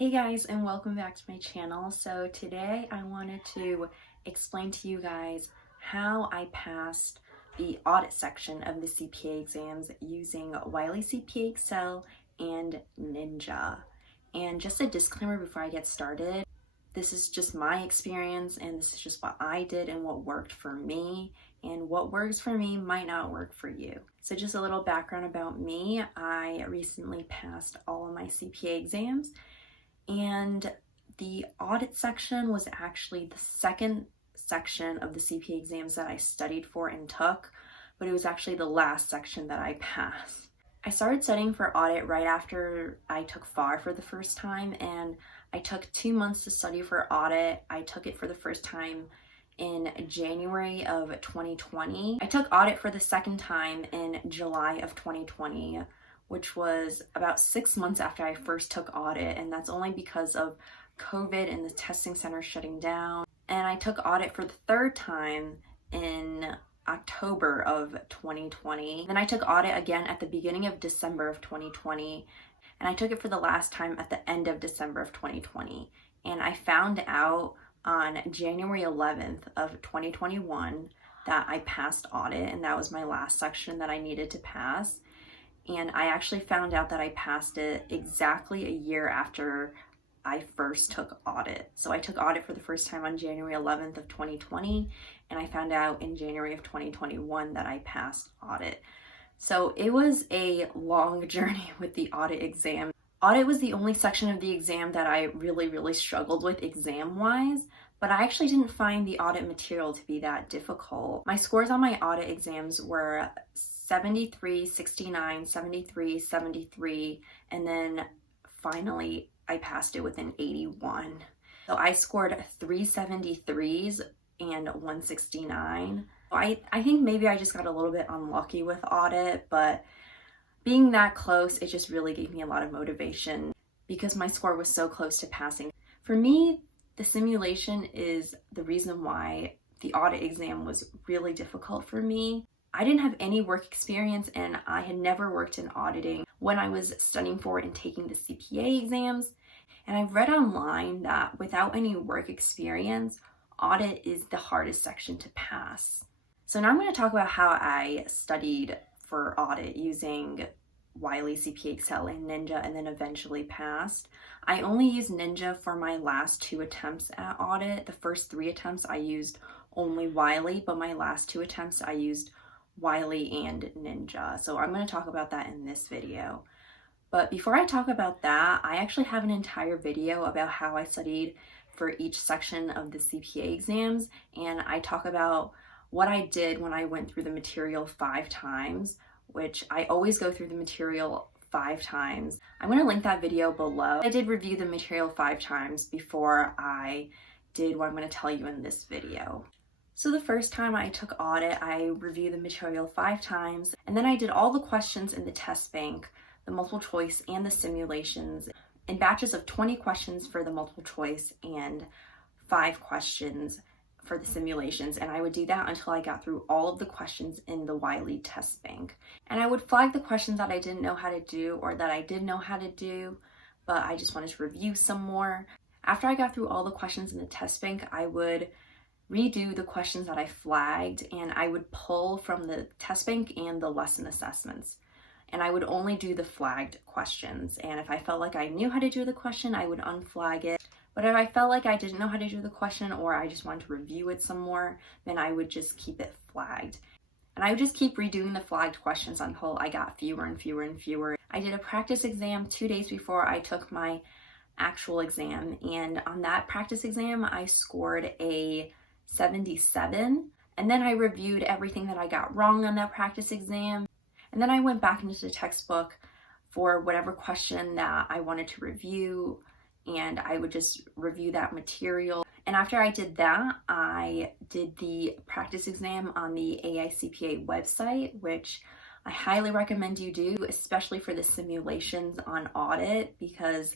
Hey guys, and welcome back to my channel. So today I wanted to explain to you guys how I passed the audit section of the CPA exams using Wiley CPA Excel and Ninja. And just a disclaimer before I get started, this is just my experience and this is just what I did and what worked for me, and what works for me might not work for you. So just a little background about me. I recently passed all of my CPA exams, and the audit section was actually the second section of the CPA exams that I studied for and took, but it was actually the last section that I passed. I started studying for audit right after I took FAR for the first time, and I took 2 months to study for audit. I took it for the first time in January of 2020. I took audit for the second time in July of 2020, which was about 6 months after I first took audit, and that's only because of COVID and the testing center shutting down. And I took audit for the third time in October of 2020. Then I took audit again at the beginning of December of 2020, and I took it for the last time at the end of December of 2020. And I found out on January 11th of 2021 that I passed audit, and that was my last section that I needed to pass. And I actually found out that I passed it exactly a year after I first took audit. So I took audit for the first time on January 11th of 2020, and I found out in January of 2021 that I passed audit. So it was a long journey with the audit exam. Audit was the only section of the exam that I really struggled with exam-wise, but I actually didn't find the audit material to be that difficult. My scores on my audit exams were 73, 69, 73, 73, and then finally I passed it with an 81. So I scored 373s and 169. I think maybe I just got a little bit unlucky with audit, but being that close, it just really gave me a lot of motivation because my score was so close to passing. For me, the simulation is the reason why the audit exam was really difficult for me. I didn't have any work experience, and I had never worked in auditing when I was studying for and taking the CPA exams. And I've read online that without any work experience, audit is the hardest section to pass. So now I'm going to talk about how I studied for audit using Wiley CPA Excel and Ninja, and then eventually passed. I only used Ninja for my last 2 attempts at audit. The first 3 attempts I used only Wiley, but my last 2 attempts I used Wiley and Ninja. So I'm going to talk about that in this video. But before I talk about that, I actually have an entire video about how I studied for each section of the CPA exams, and I talk about what I did when I went through the material 5 times, which I always go through the material 5 times. I'm going to link that video below. I did review the material 5 times before I did what I'm going to tell you in this video. So the first time I took audit, I reviewed the material 5 times, and then I did all the questions in the test bank, the multiple choice and the simulations, in batches of 20 questions for the multiple choice and 5 questions for the simulations, and I would do that until I got through all of the questions in the Wiley test bank. And I would flag the questions that I didn't know how to do or that I did know how to do, but I just wanted to review some more. After I got through all the questions in the test bank, I would redo the questions that I flagged, and I would pull from the test bank and the lesson assessments. And I would only do the flagged questions. And if I felt like I knew how to do the question, I would unflag it. But if I felt like I didn't know how to do the question, or I just wanted to review it some more, then I would just keep it flagged. And I would just keep redoing the flagged questions until I got fewer and fewer and fewer. I did a practice exam 2 days before I took my actual exam. And on that practice exam, I scored a 77. And then I reviewed everything that I got wrong on that practice exam. And then I went back into the textbook for whatever question that I wanted to review, and I would just review that material. And after I did that, I did the practice exam on the AICPA website, which I highly recommend you do, especially for the simulations on audit, because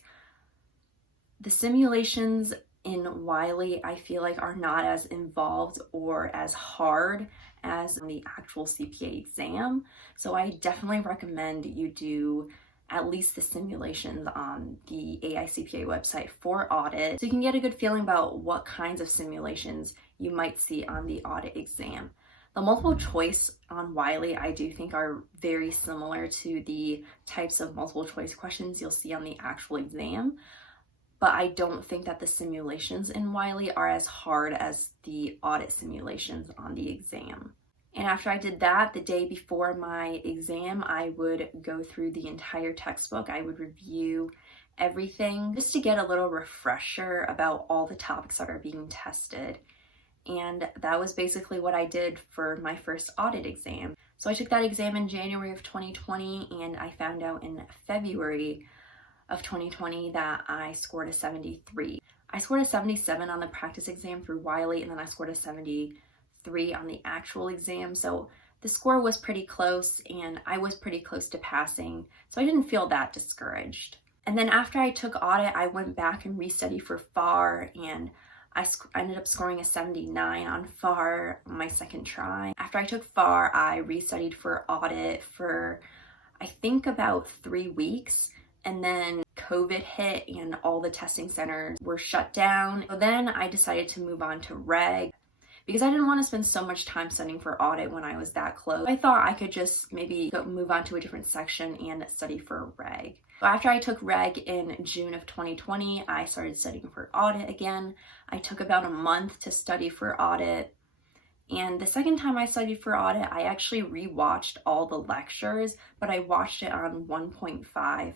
the simulations in Wiley, I feel like, are not as involved or as hard as the actual CPA exam. So I definitely recommend you do at least the simulations on the AICPA website for audit, so you can get a good feeling about what kinds of simulations you might see on the audit exam. The multiple choice on Wiley I do think are very similar to the types of multiple choice questions you'll see on the actual exam, but I don't think that the simulations in Wiley are as hard as the audit simulations on the exam. And after I did that, the day before my exam, I would go through the entire textbook. I would review everything just to get a little refresher about all the topics that are being tested. And that was basically what I did for my first audit exam. So I took that exam in January of 2020, and I found out in February of 2020 that I scored a 73. I scored a 77 on the practice exam through Wiley, and then I scored a 73 on the actual exam. So the score was pretty close, and I was pretty close to passing, so I didn't feel that discouraged. And then after I took audit, I went back and restudied for FAR, and I ended up scoring a 79 on FAR on my second try. After I took FAR, I restudied for audit for I think about 3 weeks, and then COVID hit and all the testing centers were shut down. So then I decided to move on to REG because I didn't want to spend so much time studying for audit when I was that close. I thought I could just maybe move on to a different section and study for REG. So after I took REG in June of 2020, I started studying for audit again. I took about a month to study for audit. And the second time I studied for audit, I actually rewatched all the lectures, but I watched it on 1.5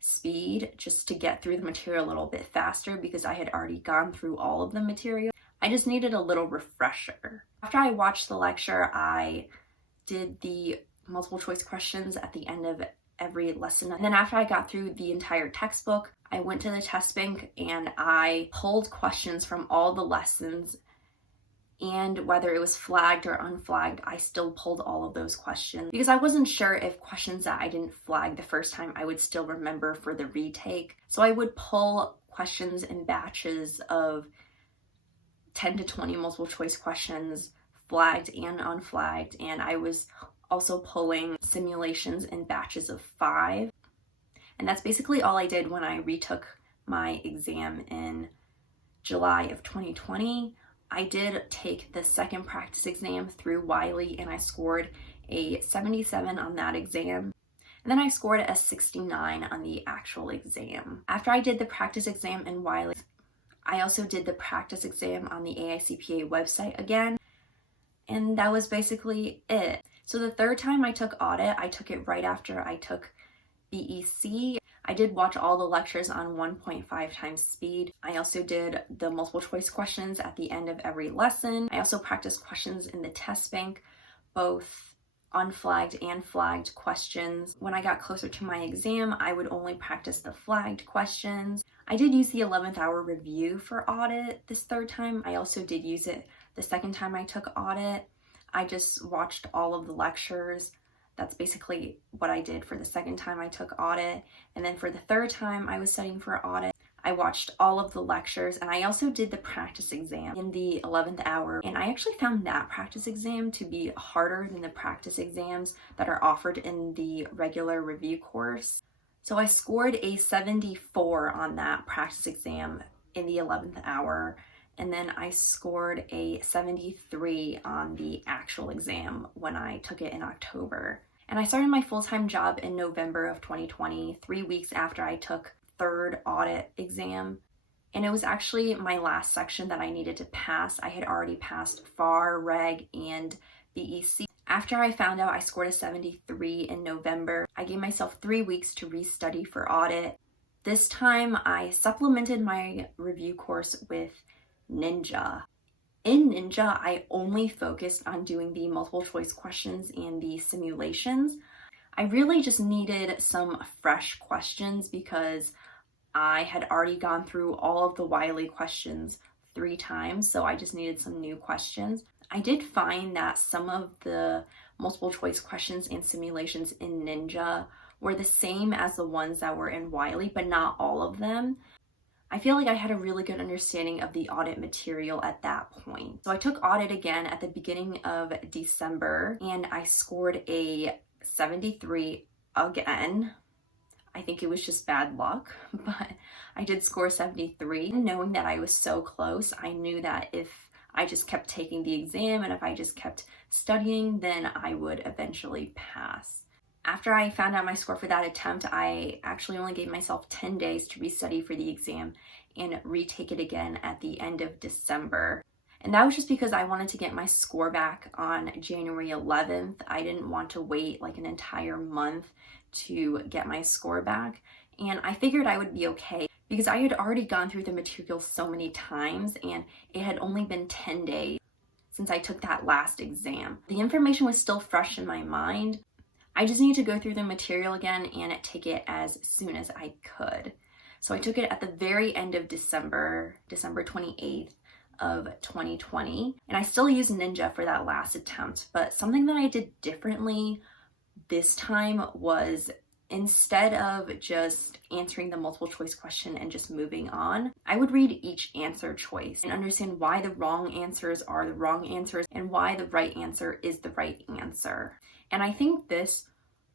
speed just to get through the material a little bit faster because I had already gone through all of the material. I just needed a little refresher. After I watched the lecture, I did the multiple choice questions at the end of every lesson. And then after I got through the entire textbook, I went to the test bank and I pulled questions from all the lessons, and whether it was flagged or unflagged, I still pulled all of those questions because I wasn't sure if questions that I didn't flag the first time I would still remember for the retake. So I would pull questions in batches of 10 to 20 multiple choice questions, flagged and unflagged, and I was also pulling simulations in batches of 5. And that's basically all I did when I retook my exam in July of 2020. I did take the second practice exam through Wiley, and I scored a 77 on that exam. And then I scored a 69 on the actual exam. After I did the practice exam in Wiley, I also did the practice exam on the AICPA website again, and that was basically it. So the third time I took audit, I took it right after I took BEC. I did watch all the lectures on 1.5 times speed. I also did the multiple choice questions at the end of every lesson. I also practiced questions in the test bank, both unflagged and flagged questions. When I got closer to my exam, I would only practice the flagged questions. I did use the 11th hour review for audit this third time. I also did use it the second time I took audit. I just watched all of the lectures. That's basically what I did for the second time I took audit. And then for the third time I was studying for audit, I watched all of the lectures, and I also did the practice exam in the 11th hour. And I actually found that practice exam to be harder than the practice exams that are offered in the regular review course. So I scored a 74 on that practice exam in the 11th hour. And then I scored a 73 on the actual exam when I took it in October. And I started my full-time job in November of 2020, 3 weeks after I took third audit exam. And it was actually my last section that I needed to pass. I had already passed FAR, REG, and BEC. After I found out I scored a 73 in November, I gave myself 3 weeks to restudy for audit. This time I supplemented my review course with Ninja. In Ninja, I only focused on doing the multiple choice questions and the simulations. I really just needed some fresh questions because I had already gone through all of the Wiley questions 3 times, so I just needed some new questions. I did find that some of the multiple choice questions and simulations in Ninja were the same as the ones that were in Wiley, but not all of them. I feel like I had a really good understanding of the audit material at that point. So I took audit again at the beginning of December, and I scored a 73 again. I think it was just bad luck, but I did score 73. Knowing that I was so close, I knew that if I just kept taking the exam and if I just kept studying, then I would eventually pass. After I found out my score for that attempt, I actually only gave myself 10 days to restudy for the exam and retake it again at the end of December. And that was just because I wanted to get my score back on January 11th. I didn't want to wait like an entire month to get my score back. And I figured I would be okay because I had already gone through the material so many times and it had only been 10 days since I took that last exam. The information was still fresh in my mind. I just needed to go through the material again and take it as soon as I could. So I took it at the very end of December 28th of 2020. And I still used Ninja for that last attempt, but something that I did differently this time was instead of just answering the multiple choice question and just moving on, I would read each answer choice and understand why the wrong answers are the wrong answers and why the right answer is the right answer. And I think this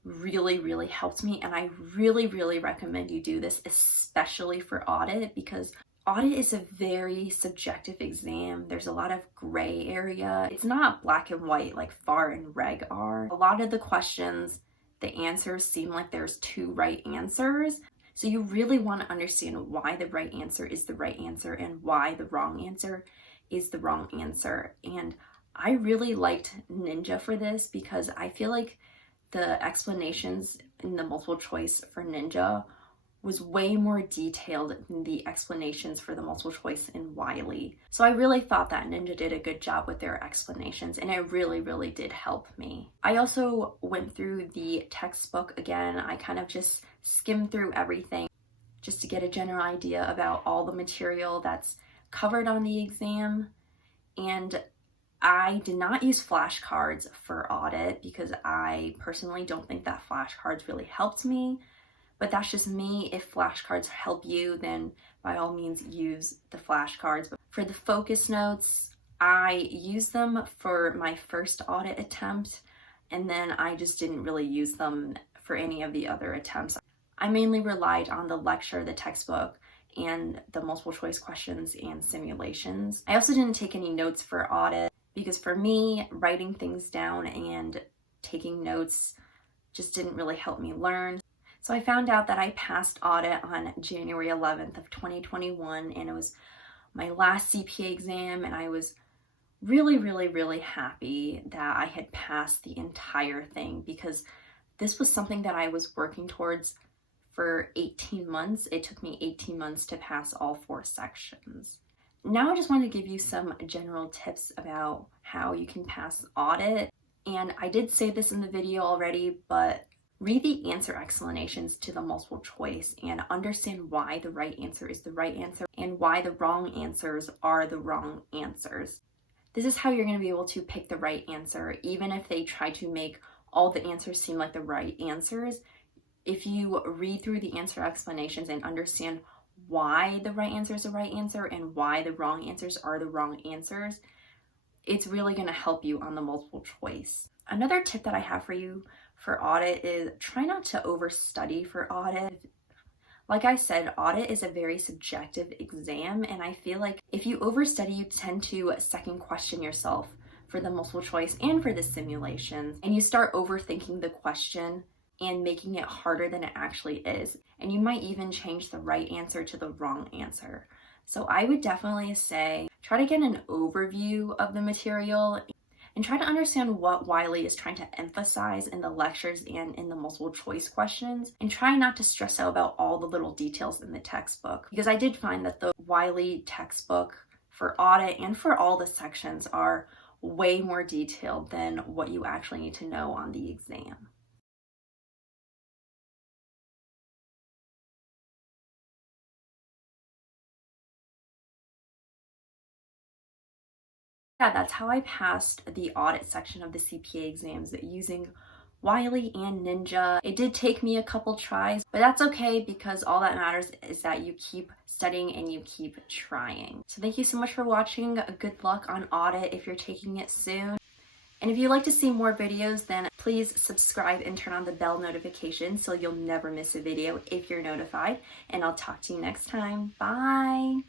really helped me, and I really recommend you do this, especially for audit, because audit is a very subjective exam. There's a lot of gray area. It's not black and white like FAR and REG are. A lot of the questions, the answers seem like there's two right answers. So you really want to understand why the right answer is the right answer and why the wrong answer is the wrong answer. And I really liked Ninja for this because I feel like the explanations in the multiple choice for Ninja was way more detailed than the explanations for the multiple choice in Wiley. So I really thought that Ninja did a good job with their explanations, and it really did help me. I also went through the textbook again. I kind of just skimmed through everything just to get a general idea about all the material that's covered on the exam. And I did not use flashcards for audit because I personally don't think that flashcards really helped me. But that's just me. If flashcards help you, then by all means use the flashcards. But for the focus notes, I used them for my first audit attempt, and then I just didn't really use them for any of the other attempts. I mainly relied on the lecture, the textbook, and the multiple choice questions and simulations. I also didn't take any notes for audit because for me, writing things down and taking notes just didn't really help me learn. So I found out that I passed audit on January 11th of 2021, and it was my last CPA exam, and I was really happy that I had passed the entire thing because this was something that I was working towards for 18 months. It took me 18 months to pass all 4 sections. Now I just want to give you some general tips about how you can pass audit. And I did say this in the video already, but read the answer explanations to the multiple choice and understand why the right answer is the right answer and why the wrong answers are the wrong answers. This is how you're going to be able to pick the right answer, even if they try to make all the answers seem like the right answers. If you read through the answer explanations and understand why the right answer is the right answer and why the wrong answers are the wrong answers, it's really going to help you on the multiple choice. Another tip that I have for you for audit is try not to overstudy for audit. Like I said, audit is a very subjective exam, and I feel like if you overstudy, you tend to second question yourself for the multiple choice and for the simulations, and you start overthinking the question and making it harder than it actually is. And you might even change the right answer to the wrong answer. So I would definitely say try to get an overview of the material and try to understand what Wiley is trying to emphasize in the lectures and in the multiple choice questions, and try not to stress out about all the little details in the textbook, because I did find that the Wiley textbook for audit and for all the sections are way more detailed than what you actually need to know on the exam. Yeah, that's how I passed the audit section of the CPA exams using Wiley and Ninja. It did take me a couple tries, but that's okay because all that matters is that you keep studying and you keep trying. So thank you so much for watching. Good luck on audit if you're taking it soon. And if you'd like to see more videos, then please subscribe and turn on the bell notification so you'll never miss a video if you're notified. And I'll talk to you next time. Bye!